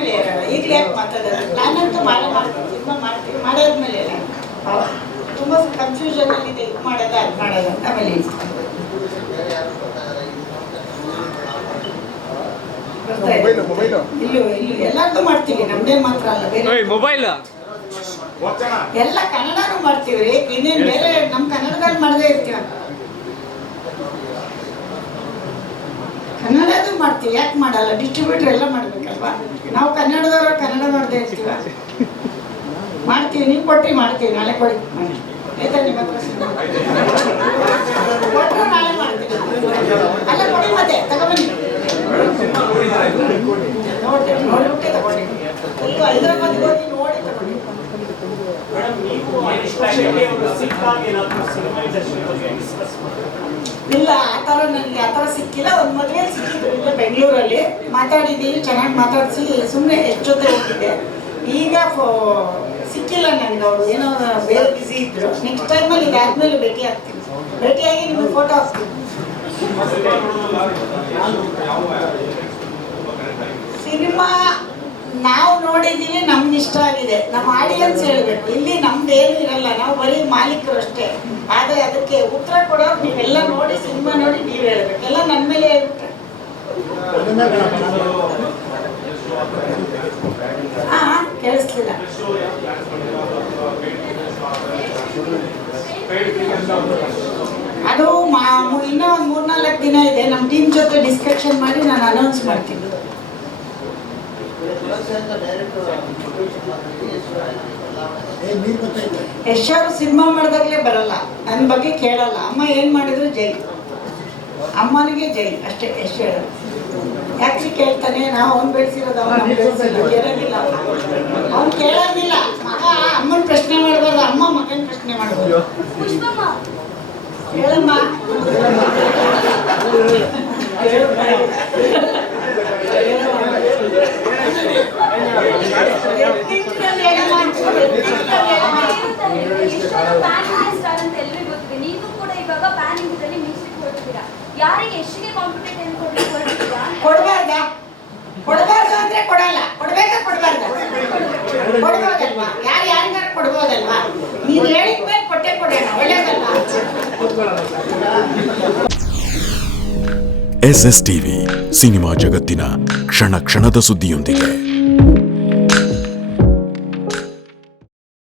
ಆಮೇಲೆ ಹೇಳೋಣ. ಈಗಲೇ ಯಾಕೆ ಮಾತಾಡೋದು? ನಾನಂತೂ ಮಾಡ್ತೀನಿ, ಸಿನಿಮಾ ಮಾಡ್ತೀವಿ. ಮಾಡಾದ್ಮೇಲೆ ಹೇಳೋಣ. ತುಂಬ ಕನ್ಫ್ಯೂಷನಲ್ಲಿದೆ, ಇದು ಮಾಡೋದ ಅದು ಮಾಡೋದ ಅಂತ. ಆಮೇಲೆ ಇಲ್ಲೂ ಎಲ್ಲಾರ್ದು ಮಾಡ್ತೀವಿ, ನಮ್ದೇ ಮಾತ್ರ ಅಲ್ಲ, ಬೇರೆ ಮೊಬೈಲ್ ಎಲ್ಲ ಕನ್ನಡನೂ ಮಾಡ್ತೀವಿ ರೀ. ಇನ್ನೇನು ಬೇರೆ ನಮ್ಮ ಕನ್ನಡದಲ್ಲಿ ಮಾಡದೇ ಇರ್ತೀವ, ಕನ್ನಡದು ಮಾಡ್ತೀವಿ. ಯಾಕೆ ಮಾಡಲ್ಲ? ಡಿಸ್ಟ್ರಿಬ್ಯೂಟರ್ ಎಲ್ಲ ಮಾಡ್ಬೇಕಲ್ವಾ? ನಾವು ಕನ್ನಡದವ್ರು ಕನ್ನಡ ಮಾಡದೇ ಇರ್ತೀವ, ಮಾಡ್ತೀವಿ. ನೀವು ಕೊಟ್ರಿ ಮಾಡ್ತೀವಿ, ನಾಳೆ ಕೊಡಿ ಆಯ್ತಾ? ನಿಮ್ಮ ಹತ್ರ ಕೊಟ್ಟರು ನಾಳೆ ಮಾಡ್ತೀವಿ. ಅಲ್ಲ ಕೊಡಿ, ಮತ್ತೆ ತಗೊಬನ್ನಿ, ನೋಡ್ಬಿಟ್ಟೆ ತಗೊಳ್ಳಿ. ಈಗ ಹೈದರಾಬಾದ್ಗೆ ಹೋಗಿ ನೋಡಿ ತಗೊಳ್ಳಿ. ಇಲ್ಲ, ಆ ಥರ ನನಗೆ ಆ ಥರ ಸಿಕ್ಕಿಲ್ಲ. ಒಂದು ಮದುವೆ ಸಿಕ್ಕಿದ್ರು ಇಲ್ಲ ಬೆಂಗಳೂರಲ್ಲಿ, ಮಾತಾಡಿದ್ದೀವಿ, ಚೆನ್ನಾಗಿ ಮಾತಾಡಿಸಿ ಸುಮ್ಮನೆ ಎಷ್ಟು ಜೊತೆ ಹೋಗಿದ್ದೆ. ಈಗ ಸಿಕ್ಕಿಲ್ಲ ನನಗೆ ಅವರು, ಏನೋ ಬೇರೆ ಬ್ಯುಸಿ ಇದ್ರು. ನೆಕ್ಸ್ಟ್ ಟೈಮಲ್ಲಿ ಇದಾದ್ಮೇಲೆ ಭೇಟಿ ಆಗ್ತೀನಿ, ಭೇಟಿಯಾಗಿ ನಿಮಗೆ ಫೋಟೋ ಹಾಕ್ತೀನಿ. ಸಿನಿಮಾ ನಾವು ನೋಡಿದ್ದೀವಿ, ನಮ್ಗೆ ಇಷ್ಟ ಆಗಿದೆ, ನಮ್ಮ ಆಡಿಯನ್ಸ್ ಹೇಳಬೇಕು. ಇಲ್ಲಿ ನಮ್ದೇನು ಇರಲ್ಲ, ನಾವು ಬರೀ ಮಾಲೀಕರು ಅಷ್ಟೇ. ಆದರೆ ಅದಕ್ಕೆ ಉತ್ತರ ಕೊಡೋರು ನೀವೆಲ್ಲ ನೋಡಿ, ಸಿನಿಮಾ ನೋಡಿ ನೀವು ಹೇಳ್ಬೇಕು. ಎಲ್ಲ ನನ್ನ ಮೇಲೆ ಹೇಳ್ಬಿಟ್ರೆ ಕೇಳಿಸ್ಲಿಲ್ಲ. ಅದು ಇನ್ನೂ ಒಂದು 3-4 ದಿನ ಇದೆ. ನಮ್ಮ ಟೀಮ್ ಜೊತೆ ಡಿಸ್ಕಷನ್ ಮಾಡಿ ನಾನು ಅನೌನ್ಸ್ ಮಾಡ್ತೀನಿ. ಯಶ್ ಅವರು ಸಿನಿಮಾ ಮಾಡಿದಾಗಲೇ ಬರಲ್ಲ, ನನ್ನ ಬಗ್ಗೆ ಕೇಳಲ್ಲ. ಅಮ್ಮ ಏನು ಮಾಡಿದ್ರು ಜೈ, ಅಮ್ಮನಿಗೆ ಜೈ ಅಷ್ಟೇ. ಯಶ್ ಹೇಳೋದು ಯಾಕೆ ಕೇಳ್ತಾನೆ? ನಾವು ಅವ್ನು ಬೆಳೆಸಿರೋದು, ಅವ್ನು ಕೇಳೋದಿಲ್ಲ, ಅವ್ನು ಕೇಳೋದಿಲ್ಲ. ಮಗ ಅಮ್ಮನ ಪ್ರಶ್ನೆ ಮಾಡ್ಬಾರ್ದು, ಅಮ್ಮ ಮಗನ ಪ್ರಶ್ನೆ ಮಾಡ್ಬೋದು. ಹೇಳಮ್ಮ, ಕೊಡಬಾರ್ದ? ಕೊಡಬಾರ್ದು ಅಂದ್ರೆ ಕೊಡಲ್ಲ, ಕೊಡ್ಬೇಕಾ ಕೊಡಬಾರ್ದ? ಕೊಡ್ಬೋದಲ್ವಾ? ಯಾರಿಗಾರ ಕೊಡ್ಬೋದಲ್ವಾ? ನೀವು ಹೇಳಿದ ಮೇಲೆ ಕೊಟ್ಟೆ ಕೊಡೋಣ, ಒಳ್ಳೇದಲ್ವಾ? SS TV ಸಿನಿಮಾ ಜಗತ್ತಿನ ಕ್ಷಣ ಕ್ಷಣದ ಸುದ್ದಿಯೊಂದಿಗೆ.